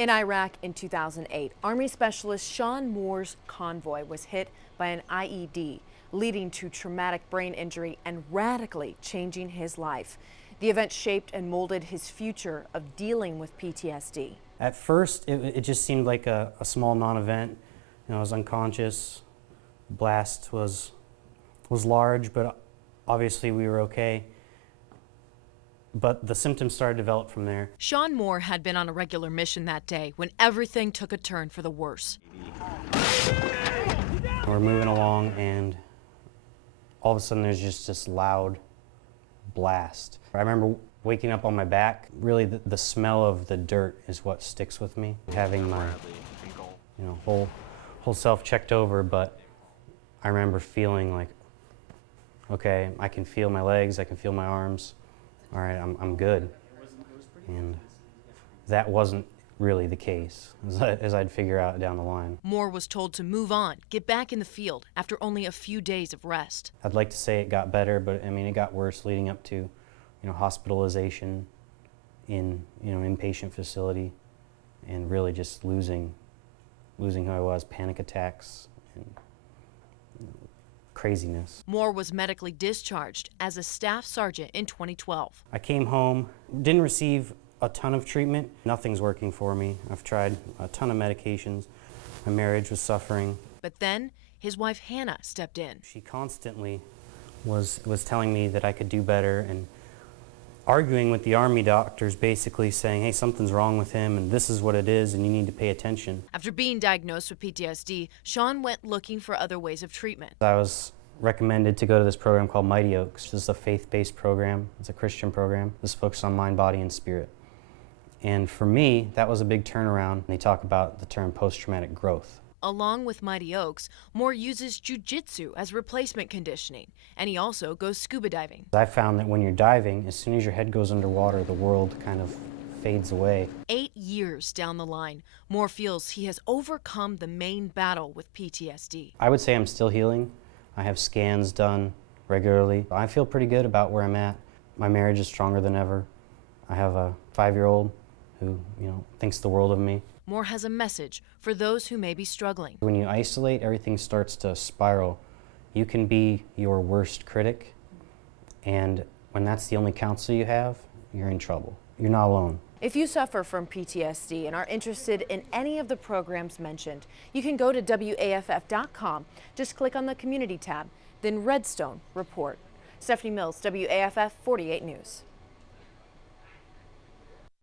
In Iraq in 2008, Army Specialist Sean Moore's convoy was hit by an IED, leading to traumatic brain injury and radically changing his life. The event shaped and molded his future of dealing with PTSD. At first, it just seemed like a small non-event. You know, I was unconscious. The blast was large, but obviously we were okay. But the symptoms started to develop from there. Sean Moore had been on a regular mission that day when everything took a turn for the worse. We're moving along, and all of a sudden there's just this loud blast. I remember waking up on my back. Really, the smell of the dirt is what sticks with me. Having my whole self checked over, but I remember feeling like, okay, I can feel my legs, I can feel my arms. All right, I'm good. And that wasn't really the case, as I'd figure out down the line. Moore was told to move on, get back in the field after only a few days of rest. I'd like to say it got better, but I mean, it got worse leading up to, hospitalization in, inpatient facility, and really just losing who I was, panic attacks, and craziness. Moore was medically discharged as a staff sergeant in 2012. I came home, didn't receive a ton of treatment. Nothing's working for me. I've tried a ton of medications. My marriage was suffering. But then his wife Hannah stepped in. She constantly was telling me that I could do better and arguing with the Army doctors, basically saying, hey, something's wrong with him and this is what it is and you need to pay attention. After being diagnosed with PTSD, Sean went looking for other ways of treatment. I was recommended to go to this program called Mighty Oaks. This is a faith-based program. It's a Christian program. This focuses on mind, body, and spirit. And for me, that was a big turnaround. They talk about the term post-traumatic growth. Along with Mighty Oaks, Moore uses jiu-jitsu as replacement conditioning, and he also goes scuba diving. I found that when you're diving, as soon as your head goes underwater, the world kind of fades away. 8 years down the line, Moore feels he has overcome the main battle with PTSD. I would say I'm still healing. I have scans done regularly. I feel pretty good about where I'm at. My marriage is stronger than ever. I have a 5-year-old who, thinks the world of me. Moore has a message for those who may be struggling. When you isolate, everything starts to spiral. You can be your worst critic, and when that's the only counsel you have, you're in trouble. You're not alone. If you suffer from PTSD and are interested in any of the programs mentioned, you can go to WAFF.com. Just click on the Community tab, then Redstone Report. Stephanie Mills, WAFF 48 News.